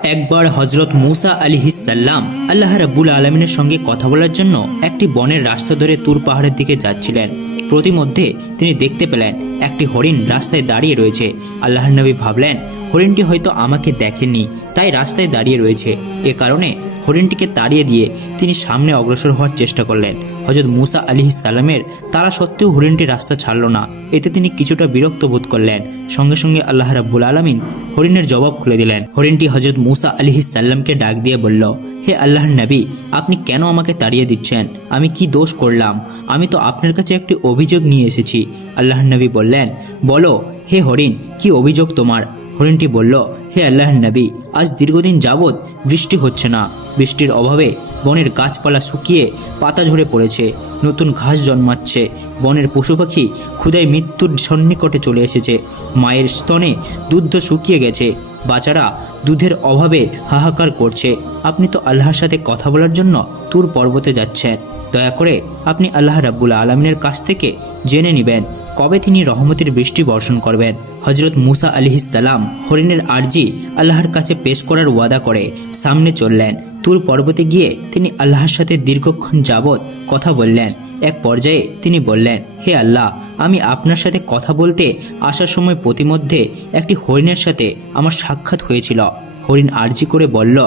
একবার হজরত মুসা আলাইহিসসালাম আল্লাহ রাব্বুল আলামিনের সঙ্গে কথা বলার জন্য একটি বনের রাস্তা ধরে তুর পাহাড়ের দিকে যাচ্ছিলেন। প্রতিমধ্যে তিনি দেখতে পেলেন একটি হরিণ রাস্তায় দাঁড়িয়ে রয়েছে। আল্লাহর নবী ভাবলেন, হরিণটি হয়তো আমাকে দেখেনি, তাই রাস্তায় দাঁড়িয়ে রয়েছে। এ কারণে হরিণটিকে তাড়িয়ে দিয়ে তিনি সামনে অগ্রসর হওয়ার চেষ্টা করলেন। হজরত মুসা আলাইহিসসালামের তারা সত্ত্বেও হরিণটি রাস্তা ছাড়ল না। এতে তিনি কিছুটা বিরক্ত বোধ করলেন। সঙ্গে সঙ্গে আল্লাহ রাব্বুল আলামিন হরিণের জবাব খুলে দিলেন। হরিণটি হজরত মুসা আলাইহিসসালামকে ডাক দিয়ে বলল, হে আল্লাহর নবী, আপনি কেন আমাকে তাড়িয়ে দিচ্ছেন? আমি কি দোষ করলাম? আমি তো আপনার কাছে একটি অভিযোগ নিয়ে এসেছি। আল্লাহর নবী বললেন, বলো হে হরিণ, কি অভিযোগ তোমার? হরিণটি বলল, হে আল্লাহর নবী, আজ দীর্ঘদিন যাবৎ বৃষ্টি হচ্ছে না। বৃষ্টির অভাবে বনের গাছপালা শুকিয়ে পাতা ঝরে পড়েছে, নতুন ঘাস জন্মাচ্ছে। বনের পশু পাখি ক্ষুধায় মৃত্যুর সন্নিকটে চলে এসেছে। মায়ের স্তনে দুধ শুকিয়ে গেছে, বাচ্চারা দুধের অভাবে হাহাকার করছে। আপনি তো আল্লাহর সাথে কথা বলার জন্য তুর পর্বতে যাচ্ছেন। দয়া করে আপনি আল্লাহ রাব্বুল আলামিনের কাছ থেকে জেনে নেবেন কবে তিনি রহমতের বৃষ্টি বর্ষণ করবেন। হজরত মুসা আলাইহিসসালাম হরিণের আর্জি আল্লাহর কাছে পেশ করার ওয়াদা করে সামনে চললেন। তুর পর্বতে গিয়ে তিনি আল্লাহর সাথে দীর্ঘক্ষণ যাবৎ কথা বললেন। এক পর্যায়ে তিনি বললেন, হে আল্লাহ, আমি আপনার সাথে কথা বলতে আসার সময় প্রতিমধ্যে একটি হরিণের সাথে আমার সাক্ষাৎ হয়েছিল। হরিণ আর্জি করে বলল,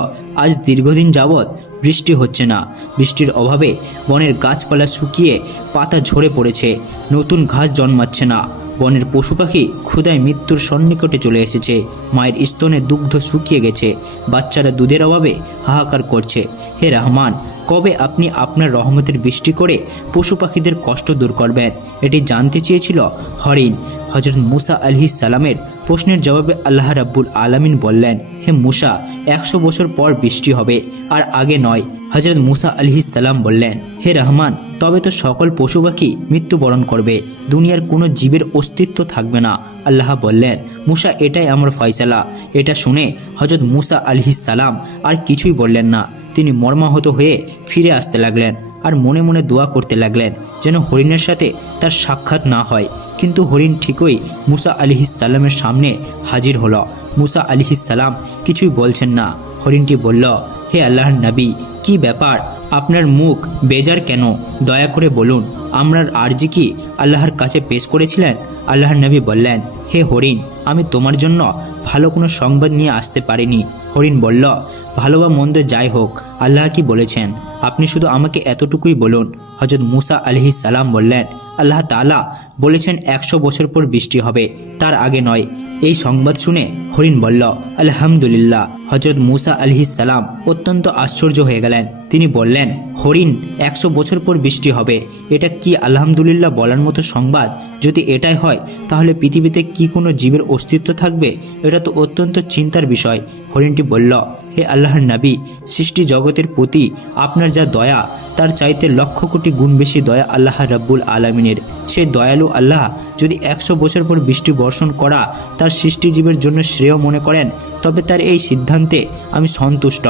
আজ দীর্ঘদিন যাবৎ বৃষ্টি হচ্ছে না। বৃষ্টির অভাবে বনের গাছপালা শুকিয়ে পাতা ঝরে পড়েছে, নতুন ঘাস জন্মাচ্ছে না। বনের পশু পাখি ক্ষুধায় মৃত্যুর সন্নিকটে চলে এসেছে। মায়ের স্তনে দুগ্ধ শুকিয়ে গেছে, বাচ্চারা দুধের অভাবে হাহাকার করছে। হে রহমান, কবে আপনি আপনার রহমতের বৃষ্টি করে পশু পাখিদের কষ্ট দূর করবেন? এটি জানতে চেয়েছিল হরিণ। হজরত মুসা আলাইহিসসালামের প্রশ্নের জবাবে আল্লাহ রাব্বুল আলামিন বললেন, হে মুসা, 100 বছর পর বৃষ্টি হবে, আর আগে নয়। হজরত মুসা আলাইহিসসালাম বললেন, হে রহমান, তবে তো সকল পশু পাখি মৃত্যুবরণ করবে, দুনিয়ার কোনো জীবের অস্তিত্ব থাকবে না। আল্লাহ বললেন, মুসা, এটাই আমার ফয়সালা। এটা শুনে হজরত মুসা আলাইহিসসালাম আর কিছুই বললেন না। তিনি মর্মাহত হয়ে ফিরে আসতে লাগলেন আর মনে মনে দোয়া করতে লাগলেন যেন হরিণের সাথে তার সাক্ষাৎ না হয়। কিন্তু হরিণ ঠিকই মুসা আলাইহিসসালামের সামনে হাজির হলো। মুসা আলাইহিসসালাম কিছুই বলছেন না। হরিণটি বলল, হে আল্লাহর নবী, কি ব্যাপার? আপনার মুখ বেজার কেন? দয়া করে বলুন, আপনার আরজি কি আল্লাহর কাছে পেশ করেছিলেন? আল্লাহর নবী বললেন, হে হরিণ, আমি তোমার জন্য ভালো কোনো সংবাদ নিয়ে আসতে পারিনি। হরিণ বলল, ভালো বা মন্দ যাই হোক, আল্লাহ কি বলেছেন? আপনি শুধু আমাকে এতটুকুই বলুন। হজরত মুসা আলাইহিসসালাম বললেন, আল্লাহ তাআলা বলেছেন 100 বছর পর বৃষ্টি হবে, তার আগে নয়। এই সংবাদ শুনে হরিণ বলল, আলহামদুলিল্লাহ। হজরত মুসা আলাইহিসসালাম অত্যন্ত আশ্চর্য হয়ে গেলেন। তিনি বললেন, হরিণ, 100 বছর পর বৃষ্টি হবে, এটা কি আলহামদুলিল্লাহ বলার মতো সংবাদ? যদি এটাই হয়, তাহলে পৃথিবীতে কি কোনো জীবের অস্তিত্ব থাকবে? এটা তো অত্যন্ত চিন্তার বিষয়। হরিণটি বলল, হে আল্লাহর নবী, সৃষ্টি জগতের প্রতি আপনার যা দয়া, তার চাইতে লক্ষ কোটি গুণ বেশি দয়া আল্লাহ রাব্বুল আলামিনের। সে দয়ালু আল্লাহ যদি 100 বছর পর বৃষ্টি বর্ষণ করা তার সৃষ্টিজীবের জন্য শ্রেয় মনে করেন, তবে তার এই সিদ্ধান্তে আমি সন্তুষ্ট।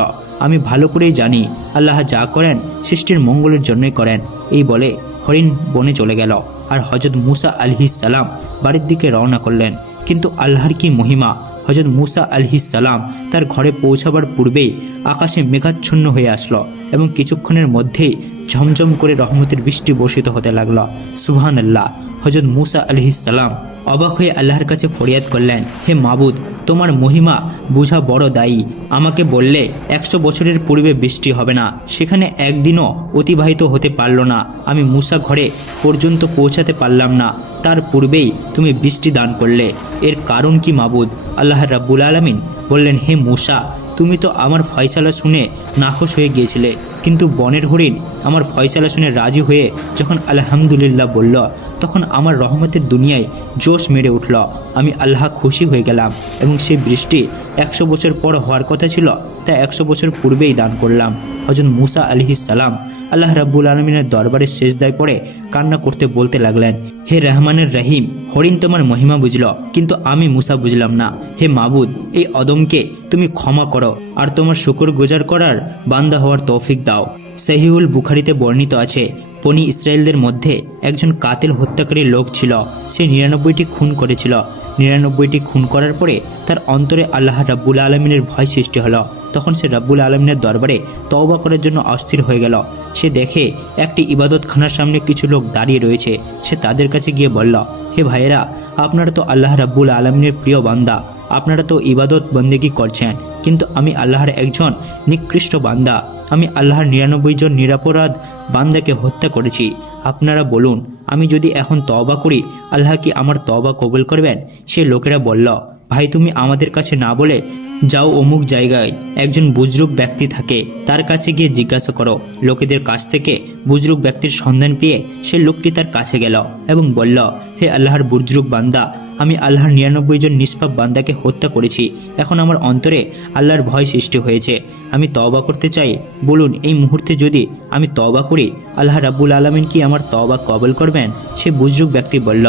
আমি ভালো করেই জানি আল্লাহ যা করেন সৃষ্টির মঙ্গলের জন্যই করেন। এই বলে হরিণ বনে চলে গেল আর হজরত মুসা আলাইহিসসালাম বাড়ির দিকে রওনা করলেন। কিন্তু আল্লাহর কি মহিমা! হজরত মুসা আলাইহিসসালাম তার ঘরে পৌঁছাবার পূর্বেই আকাশে মেঘাচ্ছন্ন হয়ে আসলো এবং কিছুক্ষণের মধ্যেই ঝমঝম করে রহমতের বৃষ্টি বর্ষিত হতে লাগলো। সুবহানাল্লাহ। হজরত মুসা আলাইহিসসালাম অবাক হয়ে আল্লাহর কাছে ফরিয়াদ করলেন, হে মাবুদ, তোমার মহিমা বোঝা বড় দায়ী। আমাকে বললে 100 বছরের পূর্বে বৃষ্টি হবে না, সেখানে একদিনও অতিবাহিত হতে পারল না। আমি মুসা ঘরে পর্যন্ত পৌঁছাতে পারলাম না, তার পূর্বেই তুমি বৃষ্টি দান করলে। এর কারণ কি মাবুদ? আল্লাহ রাব্বুল আলামিন বললেন, হে মুসা, তুমি তো আমার ফয়সালা শুনে নাখোশ হয়ে গিয়েছিলে, কিন্তু বনের হরিণ আমার ফয়সালা শুনে রাজি হয়ে যখন আলহামদুলিল্লাহ বলল, তখন আমার রহমতের দুনিয়ায় জোশ মেরে উঠল। আমি আল্লাহ খুশি হয়ে গেলাম এবং সেই বৃষ্টি 100 বছর পর হওয়ার কথা ছিল, তা 100 বছর পূর্বেই দান করলাম। হযরত মুসা আলাইহিসসালাম আল্লাহ রাব্বুল আলামিনের দরবারে সেজদায় পড়ে কান্না করতে বলতে লাগলেন, হে রহমানের রহিম, হরিণ তোমার মহিমা বুঝল, কিন্তু আমি মুসা বুঝলাম না। হে মাবুদ, এই অদমকে তুমি ক্ষমা করো আর তোমার শুকর গুজার করার বান্দা হওয়ার তৌফিক দাও। সহিহুল বুখারীতে বর্ণিত আছে, বনি ইসরায়েলদের মধ্যে একজন কাতিল হত্যাকারী লোক ছিল। সে 99টি খুন করেছিল, 99টি খুন করার পরে তার অন্তরে আল্লাহ রাব্বুল আলমিনের ভয় সৃষ্টি হলো। তখন সে রাব্বুল আলমিনের দরবারে তওবা করার জন্য অস্থির হয়ে গেল। সে দেখে একটি ইবাদতখানার সামনে কিছু লোক দাঁড়িয়ে রয়েছে। সে তাদের কাছে গিয়ে বলল, হে ভাইয়েরা, আপনারা তো আল্লাহ রাব্বুল আলমিনের প্রিয় বান্দা, আপনারা তো ইবাদত বন্দেগী করছেন, কিন্তু আমি আল্লাহর একজন নিকৃষ্ট বান্দা। আমি আল্লাহর 99 জন নিরপরাধ বান্দাকে হত্যা করেছি। আপনারা বলুন, আমি যদি এখন তওবা করি, আল্লাহ কি আমার তওবা কবুল করবেন? সে লোকেরা বলল, ভাই, তুমি আমাদের কাছে না বলে যাও, অমুক জায়গায় একজন বুজরুক ব্যক্তি থাকে, তার কাছে গিয়ে জিজ্ঞাসা করো। লোকেদের কাছ থেকে বুজরুক ব্যক্তির সন্ধান পেয়ে সে লোকটি তার কাছে গেল এবং বলল, হে আল্লাহর বুজরুক বান্দা, আমি আল্লাহর 99 জন নিষ্পাপ বান্দাকে হত্যা করেছি। এখন আমার অন্তরে আল্লাহর ভয় সৃষ্টি হয়েছে। আমি তওবা করতে চাই। বলুন, এই মুহূর্তে যদি আমি তওবা করি, আল্লাহ রাব্বুল আলামিন কি আমার তওবা কবুল করবেন? সে বুজরুক ব্যক্তি বলল,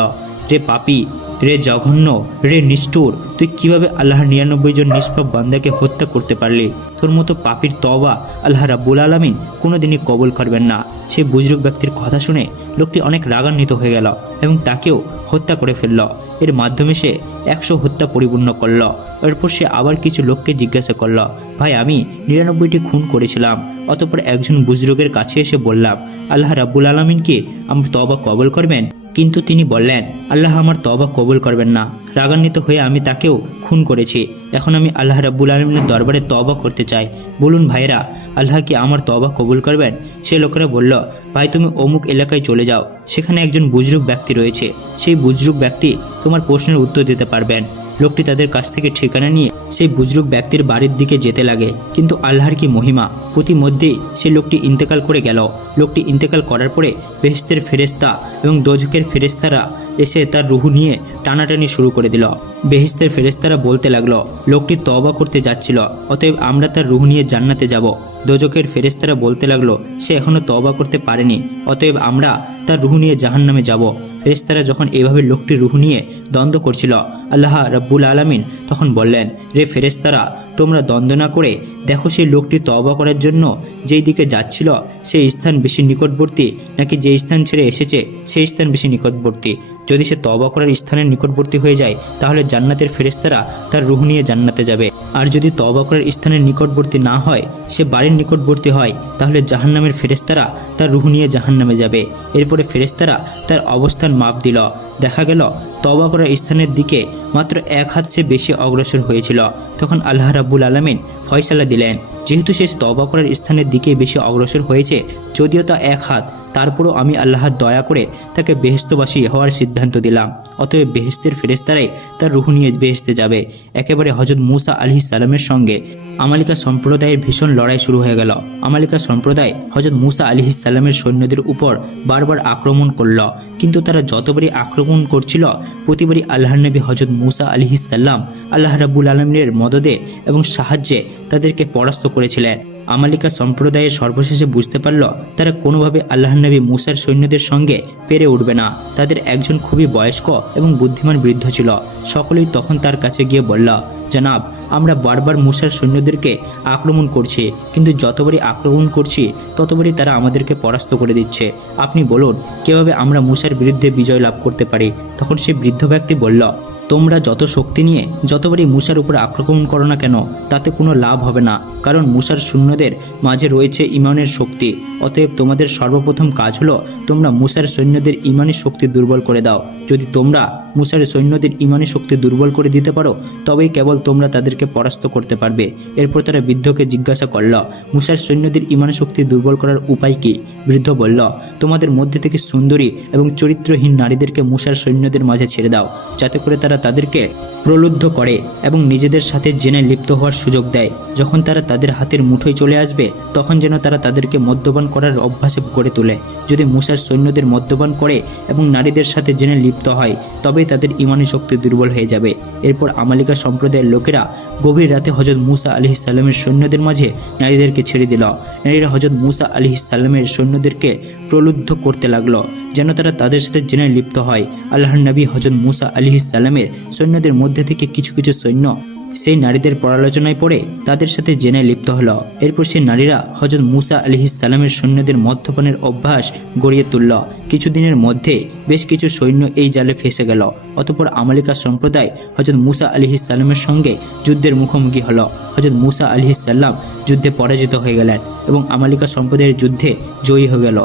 রে পাপী, রে জঘন্য, রে নিষ্ঠুর, তুই কিভাবে আল্লাহর 99 জন নিষ্পাপ বান্দাকে হত্যা করতে পারলি? তোর মতো পাপীর তওবা আল্লাহ রাব্বুল আলামিন কোনোদিনই কবুল করবেন না। সেই বুজরুক ব্যক্তির কথা শুনে লোকটি অনেক রাগান্বিত হয়ে গেল এবং তাকেও হত্যা করে ফেলল। এর মাধ্যমে সে 100 হত্যা পরিপূর্ণ করল। এরপর সে আবার কিছু লোককে জিজ্ঞাসা করল, ভাই, আমি 99টি খুন করেছিলাম। অতঃপর একজন বুজরুকের কাছে এসে বললাম, আল্লাহ রাব্বুল আলামিন কি আমার তওবা কবুল করবেন? কিন্তু তিনি বললেন, আল্লাহ আমার তওবা কবুল করবেন না। রাগান্বিত হয়ে আমি তাকেও খুন করেছি। এখন আমি আল্লাহ রাব্বুল আলামিনের দরবারে তওবা করতে চাই। বলুন ভাইরা, আল্লাহ কি আমার তওবা কবুল করবেন? সে লোকেরা বলল, ভাই, তুমি অমুক এলাকায় চলে যাও, সেখানে একজন বুজরুক ব্যক্তি রয়েছে। সেই বুজরুক ব্যক্তি তোমার প্রশ্নের উত্তর দিতে পারবেন। লোকটি তাদের কাছ থেকে ঠিকানা নিয়ে সেই বুজরুক ব্যক্তির বাড়ির দিকে যেতে লাগে। কিন্তু আল্লাহর কি মহিমা, প্রতিমধ্যেই সে লোকটি ইন্তেকাল করে গেল। লোকটি ইন্তেকাল করার পরে বেহেশতের ফেরেশতা এবং দোজখের ফেরেশতারা এসে তার রুহ নিয়ে টানাটানি শুরু করে দিল। বেহেশতের ফেরেশতারা বলতে লাগলো, লোকটি তওবা করতে যাচ্ছিল, অতএব আমরা তার রুহ নিয়ে জান্নাতে যাব। দোজখের ফেরেশতারা বলতে লাগলো, সে এখনো তওবা করতে পারেনি, অতএব আমরা তার রুহ নিয়ে জাহান্নামে যাব। ফেরেশতারা যখন এভাবে লোকটির রুহ নিয়ে দ্বন্দ্ব করছিল, আল্লাহ রাব্বুল আলামিন তখন বললেন, রে ফেরেশতারা, তোমরা দ্বন্দ্ব না করে দেখো সেই লোকটি তওবা করার জন্য যেই দিকে যাচ্ছিল সেই স্থান বেশি নিকটবর্তী নাকি যে স্থান ছেড়ে এসেছে সেই স্থান বেশি নিকটবর্তী। যদি সে তওবা করার স্থানের নিকটবর্তী হয়ে যায়, তাহলে জান্নাতের ফেরেশতারা তার রুহ নিয়ে জান্নাতে যাবে। আর যদি তওবা করার স্থানের নিকটবর্তী না হয়, সে বাড়ির নিকটবর্তী হয়, তাহলে জাহান্নামের ফেরেশতারা তার রুহ নিয়ে জাহান্নামে যাবে। এরপরে ফেরেশতারা তার অবস্থান মাপ দিল। দেখা গেল তওবা করার স্থানের দিকে মাত্র 1 হাত সে বেশি অগ্রসর হয়েছিল। তখন আল্লাহ রাব্বুল আলামিন ফয়সালা দিলেন, যেহেতু সে তওবা করার স্থানের দিকে বেশি অগ্রসর হয়েছে, যদিও তা 1 হাত, তারপরও আমি আল্লাহর দয়া করে তাকে বেহেশতবাসী হওয়ার সিদ্ধান্ত দিলাম। অতএব বেহেশতের ফেরেশতারাই তার রুহ নিয়ে বেহেশতে যাবে। একেবারে হযরত মূসা আলাইহিস সালামের সঙ্গে আমালিকা সম্প্রদায়ের ভীষণ লড়াই শুরু হয়ে গেল। আমালিকা সম্প্রদায় হযরত মূসা আলাইহিস সালামের সৈন্যদের উপর বারবার আক্রমণ করল, কিন্তু তারা যতবারই আক্রমণ করছিল, প্রতিবারই আল্লাহর নবী হযরত মূসা আলাইহিস সালাম আল্লাহ রাব্বুল আলামিনের মদদে এবং সাহায্যে তাদেরকে পরাস্ত করেছিলেন। আমালিকা সম্প্রদায়ের সর্বশেষে বুঝতে পারল তারা কোনোভাবে আল্লাহর নবী মূসার সৈন্যদের সঙ্গে পেরে উঠবে না। তাদের একজন খুবই বয়স্ক এবং বুদ্ধিমান বৃদ্ধ ছিল। সকলেই তখন তার কাছে গিয়ে বলল, জনাব, আমরা বারবার মূসার সৈন্যদেরকে আক্রমণ করছি, কিন্তু যতবারই আক্রমণ করছি ততবারই তারা আমাদেরকে পরাস্ত করে দিচ্ছে। আপনি বলুন, কিভাবে আমরা মূসার বিরুদ্ধে বিজয় লাভ করতে পারি? তখন সেই বৃদ্ধ ব্যক্তি বলল, তোমরা যত শক্তি নিয়ে যতবারই মূসার উপর আক্রমণ করো না কেন, তাতে কোনো লাভ হবে না, কারণ মূসার সৈন্যদের মাঝে রয়েছে ঈমানের শক্তি। অতএব তোমাদের সর্বপ্রথম কাজ হলো তোমরা মূসার সৈন্যদের ঈমানি শক্তি দুর্বল করে দাও। যদি তোমরা মূসার সৈন্যদের ঈমানি শক্তি দুর্বল করে দিতে পারো, তবেই কেবল তোমরা তাদেরকে পরাস্ত করতে পারবে। এরপর তারা বৃদ্ধকে জিজ্ঞাসা করল, মূসার সৈন্যদের ঈমানি শক্তি দুর্বল করার উপায় কি? বৃদ্ধ বলল, তোমাদের মধ্যে থেকে সুন্দরী এবং চরিত্রহীন নারীদেরকে মূসার সৈন্যদের মাঝে ছেড়ে দাও, যাতে করে তারা তাদেরকে প্রলুব্ধ করে এবং নিজেদের সাথে জেনে লিপ্ত হওয়ার সুযোগ দেয়। যখন তারা তাদের হাতের মুঠোয় চলে আসবে, তখন যেন তারা তাদেরকে মদ্যপান করার অভ্যাসে গড়ে তোলে। যদি মূসার সৈন্যদের মদ্যপান করে এবং নারীদের সাথে জেনে লিপ্ত হয়, তবেই তাদের ঈমানি শক্তি দুর্বল হয়ে যাবে। এরপর আমালিকা সম্প্রদায়ের লোকেরা গভীর রাতে হযরত মূসা আলাইহিস সালামের সৈন্যদের মাঝে নারীদেরকে ছেড়ে দিল। নারীরা হযরত মূসা আলাইহিস সালামের সৈন্যদেরকে প্রলুব্ধ করতে লাগলো, যেন তারা তাদের সাথে জেনে লিপ্ত হয়। আল্লাহর নবী হযরত মূসা আলাইহিস সালামের সৈন্যদের মধ্যে থেকে কিছু কিছু সৈন্য সেই নারীদের পরালোচনায় পড়ে তাদের সাথে জেনে লিপ্ত হলো। এরপর সেই নারীরা হযরত মুসা আলাইহিসসালামের সৈন্যদের মদ্যপানের অভ্যাস গড়িয়ে তুলল। কিছুদিনের মধ্যে বেশ কিছু সৈন্য এই জালে ফেসে গেল। অতঃপর আমালিকা সম্প্রদায় হযরত মুসা আলাইহিসসালামের সঙ্গে যুদ্ধের মুখোমুখি হলো। হযরত মুসা আলাইহিসসালাম যুদ্ধে পরাজিত হয়ে গেলেন এবং আমালিকা সম্প্রদায়ের যুদ্ধে জয়ী হয়ে গেল।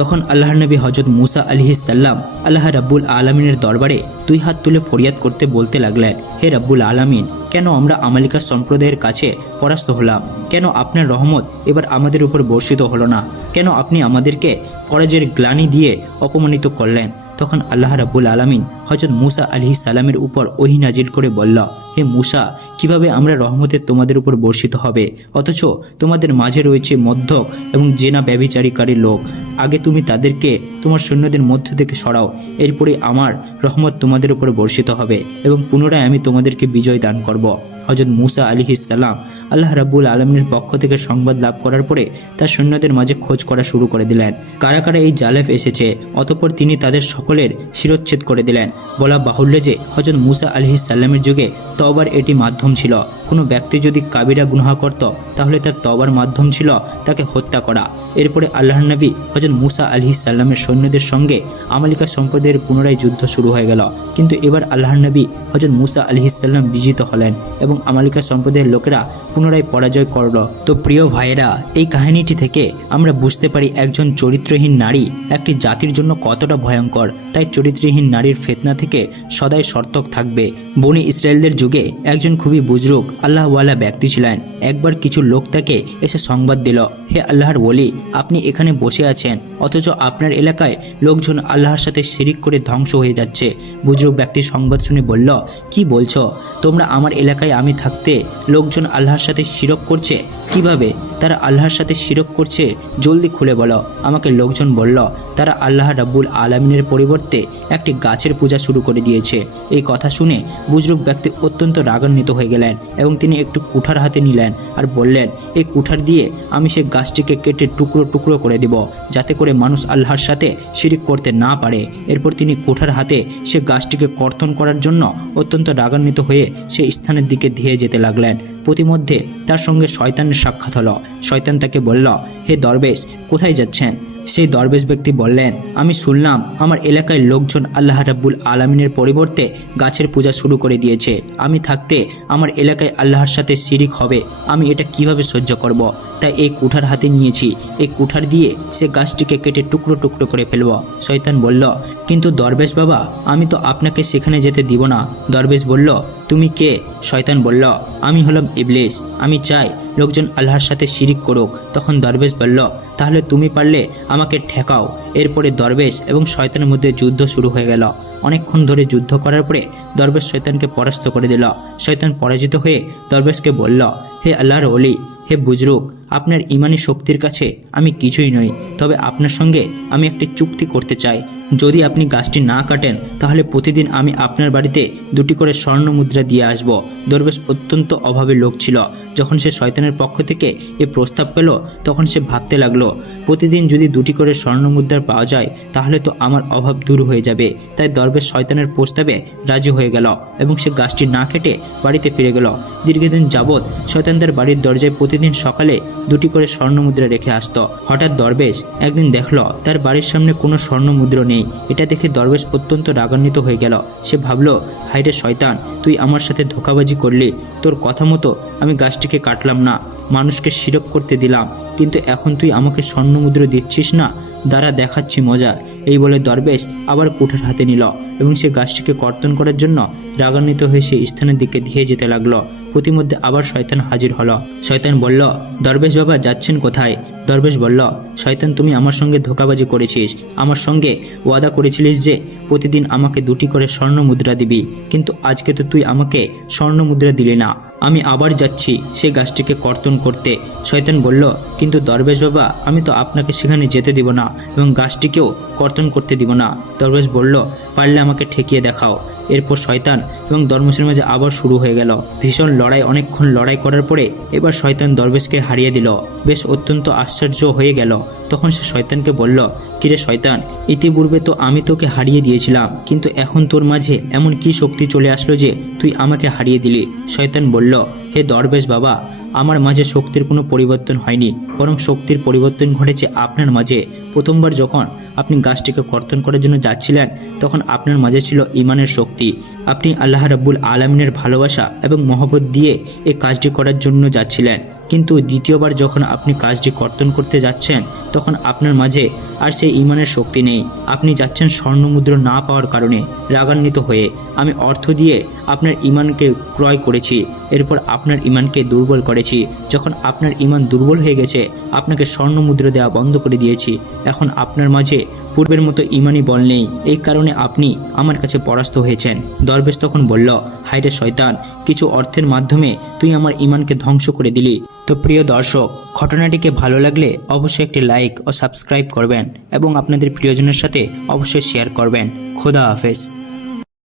তখন আল্লাহর নবী হযরত মুসা আলাইহিসসালাম আল্লাহ রাব্বুল আলামিনের দরবারে দুই হাত তুলে ফরিয়াদ করতে বলতে লাগলেন, হে রাব্বুল আলামিন, কেন আমরা আমালিকা সম্প্রদায়ের কাছে পরাস্ত হলাম? কেন আপনার রহমত এবার আমাদের উপর বর্ষিত হলো না? কেন আপনি আমাদেরকে পরাজয়ের গ্লানি দিয়ে অপমানিত করলেন? তখন আল্লাহ রাব্বুল আলামিন হযরত মুসা আলাইহিসসালামের উপর ওহী নাজিল করে বলল, হে মুসা, কিভাবে আমরা রহমতের তোমাদের উপর বর্ষিত হবে অথচ তোমাদের মাঝে রয়েছে মদ্যপ এবং জেনা ব্যভিচারীকারী লোক? আগে তুমি তাদেরকে তোমার সৈন্যদের মধ্য থেকে সরাও, এরপরে আমার রহমত তোমাদের উপর বর্ষিত হবে এবং পুনরায় আমি তোমাদেরকে বিজয় দান করব। হযরত মুসা আলাইহিসসালাম আল্লাহ রাব্বুল আলামিনের পক্ষ থেকে সংবাদ লাভ করার পরে তার সৈন্যদের মাঝে খোঁজ করা শুরু করে দিলেন, কারা কারা এই জালে এসেছে। অতঃপর তিনি তাদের সকলের শিরচ্ছেদ করে দিলেন। বলা বাহুল্য যে হযরত মুসা আলাইহিসসালামের যুগে তওবার এটি মাধ্যম ছিল। কোনো ব্যক্তি যদি কাবিরা গুনাহ করত তাহলে তার তওবার মাধ্যম ছিল তাকে হত্যা করা। এরপরে আল্লাহর নবী হযরত মুসা আলাইহিসসালামের সৈন্যদের সঙ্গে আমালিকা সম্প্রদায়ের পুনরায় যুদ্ধ শুরু হয়ে গেল। কিন্তু এবার আল্লাহর নবী হযরত মুসা আলাইহিসসালাম বিজিত হলেন এবং আমালিকা সম্প্রদায়ের লোকেরা পুনরায় পরাজয় করল। তো প্রিয় ভাইয়েরা, এই কাহিনীটি থেকে আমরা বুঝতে পারি একজন চরিত্রহীন নারী একটি জাতির জন্য কতটা ভয়ঙ্কর। তাই চরিত্রহীন নারীর ফিতনা থেকে সদাই সতর্ক থাকবে। বনি ইসরায়েলদের যুগে একজন খুবই বুজরুগ আল্লাহওয়ালা ব্যক্তি ছিলেন। একবার কিছু লোক তাকে এসে সংবাদ দিল, হে আল্লাহর ওলি, আপনি এখানে বসে আছেন অথচ আপনার এলাকায় লোকজন আল্লাহর সাথে শিরিক করে ধ্বংস হয়ে যাচ্ছে। বুজরুগ ব্যক্তি সংবাদ শুনে বলল, কি বলছো তোমরা? আমার এলাকায় আমি থাকতে লোকজন আল্লাহর সাথে শিরক করছে? কিভাবে তারা আল্লাহর সাথে শিরক করছে? জলদি খুলে বলো আমাকে। লোকজন বলল, তারা আল্লাহ রাব্বুল আলামিনের পরিবর্তে একটি গাছের পূজা শুরু করে দিয়েছে। এই কথা শুনে বুজরুগ ব্যক্তি অত্যন্ত রাগান্বিত হয়ে গেলেন এবং তিনি একটু কুঠার হাতে নিলেন আর বললেন, এই কুঠার দিয়ে আমি সে গাছটিকে কেটে টুকরো টুকরো করে দেব, যাতে করে মানুষ আল্লাহর সাথে শিরিক করতে না পারে। এরপর তিনি কুঠার হাতে সে গাছটিকে কর্তন করার জন্য অত্যন্ত রাগান্বিত হয়ে সে স্থানের দিকে ধেয়ে যেতে লাগলেন। প্রতিমধ্যে তার সঙ্গে শয়তানের সাক্ষাৎ হলো। শয়তান তাকে বলল, হে দরবেশ, কোথায় যাচ্ছেন? সেই দরবেশ ব্যক্তি বললেন, আমি শুনলাম আমার এলাকায় লোকজন আল্লাহ রাব্বুল আলামিনের পরিবর্তে গাছের পূজা শুরু করে দিয়েছে। আমি থাকতে আমার এলাকায় আল্লাহর সাথে শিরিক হবে, আমি এটা কিভাবে সহ্য করব? তাই এই কুঠার হাতে নিয়েছি, এই কুঠার দিয়ে সে গাছটিকে কেটে টুকরো টুকরো করে ফেলব। শয়তান বলল, কিন্তু দরবেশ বাবা, আমি তো আপনাকে সেখানে যেতে দিব না। দরবেশ বলল, তুমি কে? শয়তান বলল, আমি হলাম ইবলিস, আমি চাই লোকজন আল্লাহর সাথে শিরিক করুক। তখন দরবেশ বলল, তাহলে তুমি পারলে আমাকে ঠেকাও। এরপরে দরবেশ এবং শয়তানের মধ্যে যুদ্ধ শুরু হয়ে গেল। অনেকক্ষণ ধরে যুদ্ধ করার পরে দরবেশ শয়তানকে পরাস্ত করে দিল। শয়তান পরাজিত হয়ে দরবেশকে বলল, হে আল্লাহর ওলি, হে বুজরুগ, আপনার ইমানি শক্তির কাছে আমি কিছুই নই। তবে আপনার সঙ্গে আমি একটি চুক্তি করতে চাই। যদি আপনি গাছটি না কাটেন তাহলে প্রতিদিন আমি আপনার বাড়িতে 2টি করে স্বর্ণ মুদ্রা দিয়ে আসব। দরবেশ অত্যন্ত অভাবের লোক ছিল। যখন সে শয়তানের পক্ষ থেকে এ প্রস্তাব পেল তখন সে ভাবতে লাগলো, প্রতিদিন যদি 2টি করে স্বর্ণ মুদ্রা পাওয়া যায় তাহলে তো আমার অভাব দূর হয়ে যাবে। তাই দরবেশ শয়তানের প্রস্তাবে রাজি হয়ে গেল এবং সে গাছটি না কেটে বাড়িতে ফিরে গেল। দীর্ঘদিন যাবৎ শয়তানদের বাড়ির দরজায় প্রতিদিন সকালে 2টি করে স্বর্ণ মুদ্রা রেখে আসতো। হঠাৎ দরবেশ একদিন দেখল তার বাড়ির সামনে কোনো স্বর্ণ মুদ্রা নেই। এটা দেখে দরবেশ অত্যন্ত রাগান্বিত হয়ে গেল। সে ভাবল, হায়রে শয়তান, তুই আমার সাথে ধোঁকাবাজি করলি। তোর কথা মতো আমি গাছটিকে কাটলাম না, মানুষকে শিরক করতে দিলাম, কিন্তু এখন তুই আমাকে স্বর্ণ মুদ্রা দিচ্ছিস না? দ্বারা দেখাচ্ছি মজা। এই বলে দরবেশ আবার কুঠার হাতে নিল এবং সে গাছটিকে কর্তন করার জন্য রাগান্বিত হয়ে সে স্থানের দিকে ধেয়ে যেতে লাগলো। প্রতিমধ্যে আবার শয়তান হাজির হলো। শয়তান বলল, দরবেশ বাবা যাচ্ছেন কোথায়? দরবেশ বলল, শয়তান, তুমি আমার সঙ্গে ধোঁকাবাজি করেছিস। আমার সঙ্গে ওয়াদা করেছিলিস যে প্রতিদিন আমাকে 2টি করে স্বর্ণ মুদ্রা দিবি, কিন্তু আজকে তো তুই আমাকে স্বর্ণ মুদ্রা দিলি না। আমি আবার যাচ্ছি সে গাছটিকে কর্তন করতে। শয়তান বলল, কিন্তু দরবেশ বাবা, আমি তো আপনাকে সেখানে যেতে দিব না এবং গাছটিকেও কর্তন করতে দিব না। দরবেশ বলল, পারলে আমাকে ঠেকিয়ে দেখাও। এরপর শয়তান এবং দরবেশের মাঝে আবার শুরু হয়ে গেল ভীষণ লড়াই। অনেকক্ষণ লড়াই করার পরে এবার শয়তান দরবেশকে হারিয়ে দিল। বেশ অত্যন্ত আশ্চর্য হয়ে গেল। তখন সে শয়তানকে বলল, কিরে শয়তান, ইতিপূর্বে তো আমি তোকে হারিয়ে দিয়েছিলাম, কিন্তু এখন তোর মাঝে এমন কি শক্তি চলে আসলো যে তুই আমাকে হারিয়ে দিলি? শয়তান বলল, হে দরবেশ বাবা, আমার মাঝে শক্তির কোনো পরিবর্তন হয়নি, বরং শক্তির পরিবর্তন ঘটেছে আপনার মাঝে। প্রথমবার যখন আপনি গাছটিকে কর্তন করার জন্য যাচ্ছিলেন, তখন আপনার মাঝে ছিল ঈমানের শক্তি। আপনি আল্লাহ রাব্বুল আলামিনের ভালোবাসা এবং মহব্বত দিয়ে এই কাজটি করার জন্য যাচ্ছিলেন। কিন্তু দ্বিতীয়বার যখন আপনি কাজটি কর্তন করতে যাচ্ছেন, তখন আপনার মাঝে আর সেই ঈমানের শক্তি নেই। আপনি যাচ্ছেন স্বর্ণমুদ্র না পাওয়ার কারণে রাগান্বিত হয়ে। আমি অর্থ দিয়ে আপনার ঈমানকে ক্রয় করেছি, এরপর আপনার ঈমানকে দুর্বল করেছি। যখন আপনার ঈমান দুর্বল হয়ে গেছে, আপনাকে স্বর্ণমুদ্র দেওয়া বন্ধ করে দিয়েছি। এখন আপনার মাঝে পূর্বের মতো ঈমানি বল নেই, এই কারণে আপনি আমার কাছে পরাস্ত হয়েছেন। দরবেশ তখন বলল, হায়রে শয়তান, কিছু অর্থের মাধ্যমে তুই আমার ঈমানকে ধ্বংস করে দিলি। তো প্রিয় দর্শক, ঘটনাটিকে ভালো লাগলে অবশ্যই একটি লাইক ও সাবস্ক্রাইব করবেন এবং আপনাদের প্রিয়জনের সাথে অবশ্যই শেয়ার করবেন। খোদা হাফেজ।